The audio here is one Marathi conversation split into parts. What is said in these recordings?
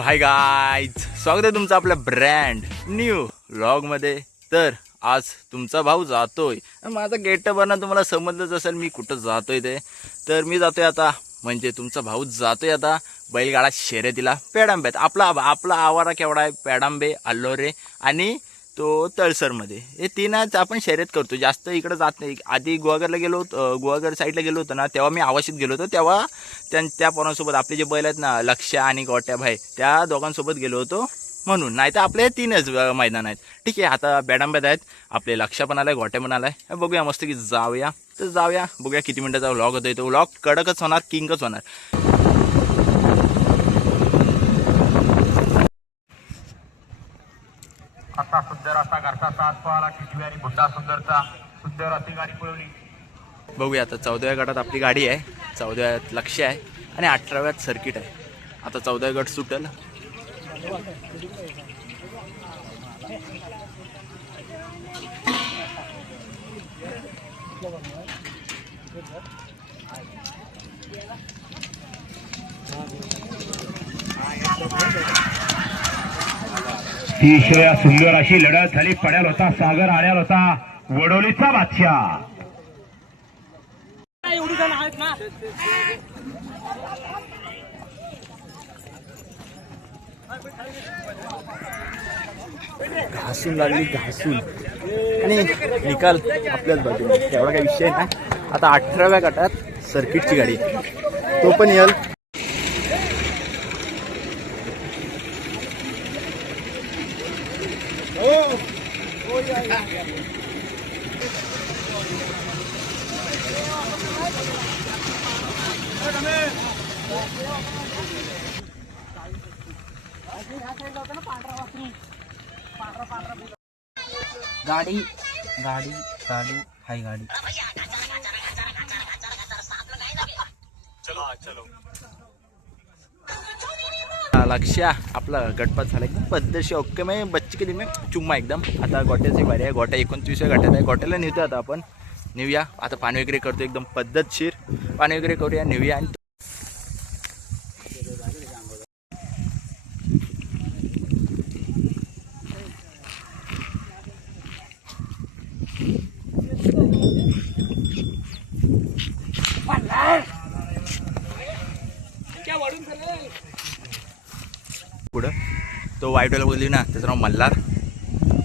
सो हाय गाईज, स्वागत आहे तुमचं आपल्या ब्रँड न्यू व्लॉगमध्ये. तर आज तुमचा भाऊ जातोय. माझा गेटअपवरनं तुम्हाला समजलंच असेल मी कुठं जातोय ते. तर मी जातोय आता, म्हणजे तुमचा भाऊ जातोय आता बैलगाडा शर्यतीला पेडांब्यात. आपला आवारा केवढा आहे, पेडांबे, अल्लोरे आणि तो तळसरमध्ये. हे तीनच आपण शर्यत करतो, जास्त इकडं जात नाही. आधी गुहागरला गेलो होतो, गुहागर साईडला गेलो होतो ना, तेव्हा मी आवाशीत गेलो होतो. तेव्हा त्या पोरांसोबत आपले जे बैल आहेत ना, लक्ष्या आणि गोट्या भाई, त्या दोघांसोबत गेलो होतो म्हणून. नाही तर आपले तीनच मैदान आहेत. ठीक आहे, आता बॅडांब्यात आहेत आपले. लक्ष्या पण आलाय, गोट्या पण आलाय. बघूया मस्त की जाऊया. तर जाऊया, बघूया किती मिनिटाचा व्लॉग होतोय. तो व्लॉग कडकच होणार, किंगच होणार. असा सुंदर असा घरचा साथ पाहिला टिटवी आणि बुड्डा सुंदरचा सुंदर अशी गाडी पळवली. बघूया आता 14व्या गटात आपली गाडी आहे. 14व्यात लक्ष्य आहे आणि 18व्यात सर्किट आहे. आता 14 गट सुटेल. अतिशय सुंदर अशी लढत झाली. पड्याल होता सागर, आड्याल होता वडोलीचा बादशाह. घासून लागली, घासून. आणि निकाल आपल्याच बाजूने, एवढा काही विषय नाही. आता 18व्या गटात सर्किटची गाडी, तो पण येईल. गाडी गाडी गाडी हाय गाडी. लक्ष्या आपला गटपात झाला एकदम पद्धतशीर. ओके, मी बच्चे के दिन में चुम्मा एकदम. आता गोट्याची बारी आहे. गोट्या 29व्या गटात आहे. गोट्याला नेतो आता आपण. नेऊया आता, पाणी वगैरे करतो एकदम पद्धतशीर. पाणी वगैरे करूया, नेऊया. आणि पुढं तो वाईटवाला बोलली ना, त्याचं नाव मल्हार.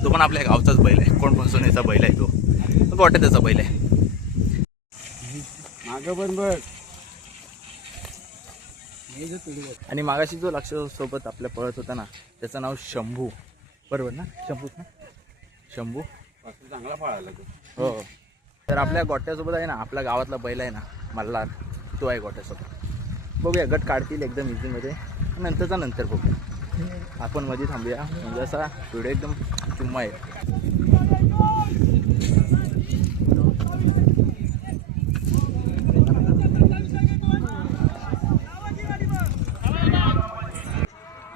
तो पण आपल्या गावचाच बैल आहे. कोण सोन्याचा बैल आहे तो. गोट्या त्याचा बैल आहे. आणि मागाशी जो लक्ष सोबत आपल्या पळत होता ना, त्याचं नाव शंभू, बरोबर ना? शंभूच ना, शंभू. चांगला पळाला हो. तर आपल्या गोट्यासोबत आहे ना, आपल्या गावातला बैल आहे ना मल्हार, तो आहे गोट्यासोबत. बघूया, गट काढतील एकदम इझीमध्ये. नंतरचा नंतर बघूया. आपण मध्ये थांबूया, म्हणजे असा व्हिडिओ एकदम चुम्मा आहे.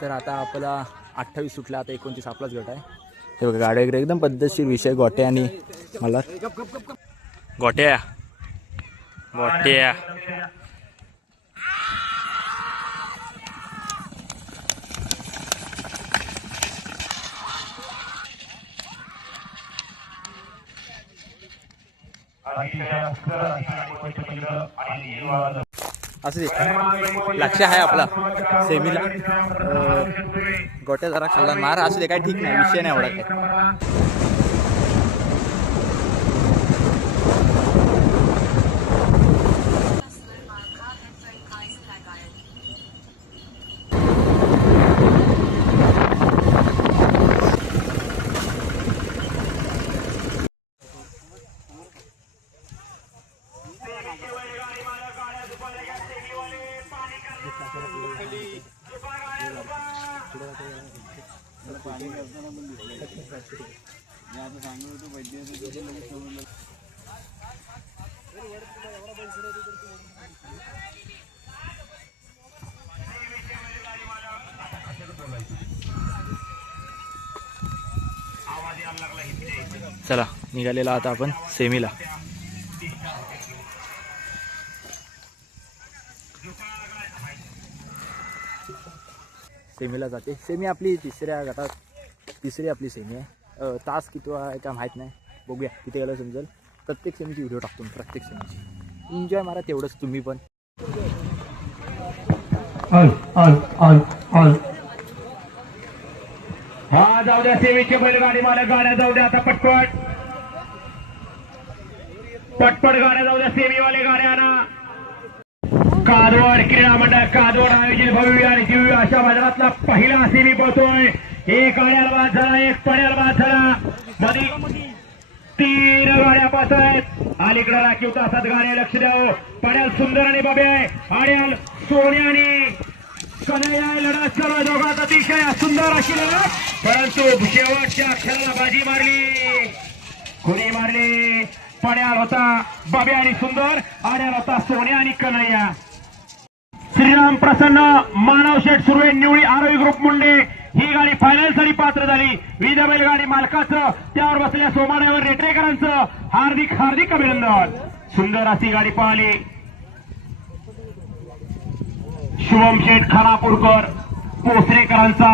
तर आता आपला 28 सुटला, आता 29 आपलाच गट आहे. हे बघा, गाड्या वगैरे एकदम पद्धतशीर. विषय गोट्या आणि मला गोट्या गोट्या असं लक्ष आहे आपला सेमीला. गोट्या जरा खाल्ला मार, असू दे, काय ठीक नाही, विषय नाही एवढा काय. चला निघालेला आता आपण सेमीला. सेमीला जाते. सेमी आपली तिसऱ्या गटात तिसरी आपली सेमी आहे. तास किती आहे का माहीत नाही, बघूया किती गेलं समजेल. प्रत्येक सेमीची व्हिडिओ टाकतो मी, प्रत्येक सेमीची. एन्जॉय मारा तेवढंच तुम्ही पण. हा जाऊ द्या सेवेचे बैलगाडी मालक, गाड्या जाऊ द्या आता पटपट पटपट गाड्या जाऊ द्या. सेमीवाले गाड्या आणा. कादवड क्रीडा मंडळ कादवड आयोजित भव्य आणि दिव्य अशा मैदानातला पहिला सेमी पोहतोय. एक गाड्याला बाद झाला, एक पड्याला बाद झाला. मध्ये 3 गाड्या पास आहेत. अलीकडे राखीव तासात गाड्या लक्ष द्यावं. पड्याल सुंदर आणि बाबे आड्याल सोने आणि कन्हैया लढत चालू आहे. दोघात अतिशय सुंदर अशी लढत, परंतु शेवटच्या क्षणाला बाजी मारली. कुणी मारली? पड्याल होता बाबे आणि सुंदर, आड्याल होता सोने आणि कन्हैया. श्रीराम प्रसन्न मानव शेठ सुर्वे निवळी आरोग्य ग्रुप मुंडे ही गाडी फायनल साठी पात्र झाली. विविध बैलगाडी मालकाचं त्यावर बसलेल्या सोमाड्यावर रेटरेकरांचं हार्दिक हार्दिक अभिनंदन. सुंदर अशी गाडी पाहिली. शुभम शेठ खानापूरकर पोसरेकरांचा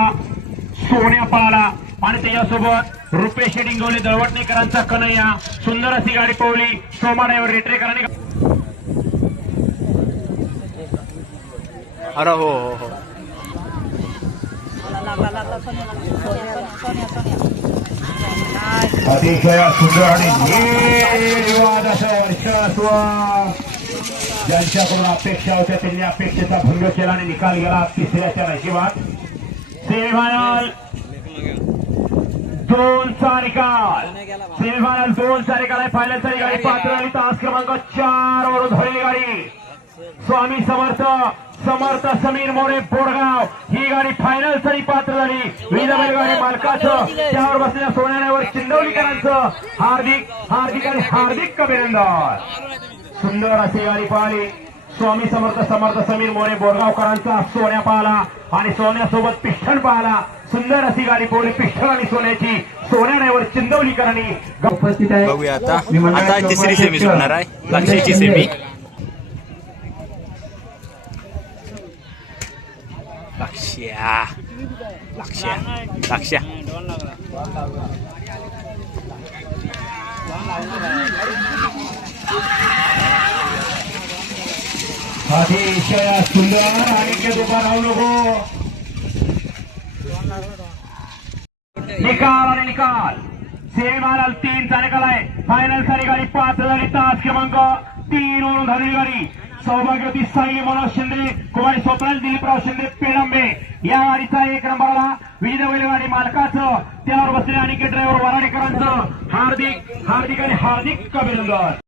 सोन्या पळाला आणि त्याच्यासोबत रुपेश शेठ इंगवले दळवटणेकरांचा कन्हैया. सुंदर अशी गाडी पळवली. सोमाड्यावर रेटरेकरांनी. अरे हो हो हो. अतिशय सुंदर आणि निर्विवाद असं वर्चस्व ज्यांच्याकडून अपेक्षा होत्या त्यांनी अपेक्षेचा भंग केला आणि निकाल गेला तिसऱ्याच्या नशिबात. सेमीफायनल 2चा निकाल. सेमीफायनल 2चा निकाल आहे. फायनलचा गाडी पात्र झाली. तास क्रमांक 4 वरून झालेली गाडी स्वामी समर्थ समीर मोरे बोरगाव ही गाडी फायनल साठी पात्र झाली. विविध बैलगाडी मालकाचं त्यावर बसलेल्या सोन्यावर चिंदवलीकरांचं हार्दिक हार्दिक आणि हार्दिक अभिनंदन. सुंदर अशी गाडी पाहिली. स्वामी समर्थ समीर मोरे बोरगावकरांचा सोन्या पाहिला आणि सोन्यासोबत पिष्ठण पाहिला. सुंदर अशी गाडी पोहली पिष्ठण आणि सोन्याची. सोन्यावर चिंदवलीकरांनी उपस्थित आहे. बघूया आता तिसरी सेमी सुटणार आहे, लक्षाची सेमी. लक्ष्या अतिशय सुंदर आणि दुकान लोगो निकाल आणि निकाल. सेमीफायनल 3चा निकाल आहे. फायनल साठी गाडी पात्र झाली. तास क्रमांक 3 वरून झालेली गाडी सौभाग्यवती सायली मनोज शिंदे कुमारी स्वप्नाल दिलीपराव शिंदे पेडंबे या गाडीचा 1 नंबरला. विविध बैलगाडी मालकाचं त्यावर बसलेल्या अनिकेत ड्रायव्हर वराडेकरांचं हार्दिक हार्दिक आणि हार्दिक अभिनंदन.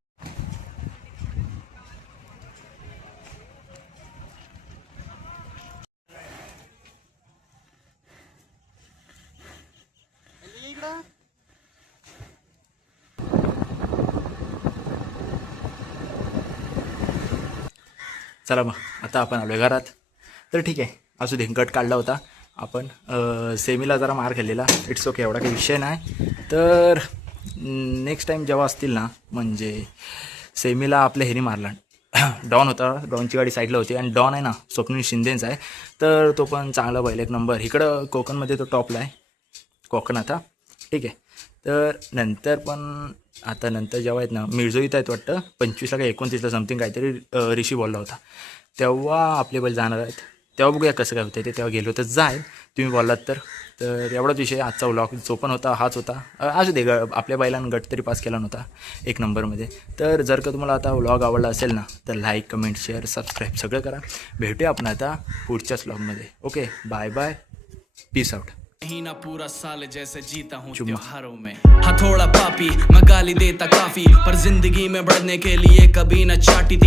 चला मग आता आपण आलोय घरात. तर ठीक आहे, असू दे. गट काढला होता आपण. सेमीला जरा मार खाल्लेला. इट्स ओके, एवढा काही विषय नाही. तर नेक्स्ट टाईम जेव्हा असतील ना, म्हणजे सेमीला आपल्या ह्यानी मारला डॉन होता. डॉनची गाडी साईडला होती आणि डॉन आहे ना स्वप्नील शिंदेचा आहे. तर तो पण चांगला बैल, 1 नंबर. इकडं कोकणमध्ये तो टॉपला आहे, कोकण आता. ठीक आहे. तर नंतर पण आता नंतर जेव्हा आहेत ना मिरजोईत आहेत वाटतं 25ला का 29ला समथिंग काहीतरी ऋषी बोलला होता, तेव्हा आपले बैल जाणार आहेत. तेव्हा बघूया कसं काय होतं ते. तेव्हा गेलो तर जाईल, तुम्ही बोललात तर. तर एवढाच विषय आजचा व्लॉग. जो पण होता हाच होता. असू दे, आपल्या बैलांना गट तरी पास केला नव्हता 1 नंबरमध्ये. तर जर का तुम्हाला आता व्लॉग आवडला असेल ना, तर लाईक कमेंट शेअर सबस्क्राईब सगळं करा. भेटूया आपण आता पुढच्याच व्लॉगमध्ये. Okay, bye bye, peace out. महीना पूरा साल जैसे जीता हूँ त्योहारों में. हथौड़ा पापी मैं गाली देता काफी, पर जिंदगी में बढ़ने के लिए कभी न चाटी थी.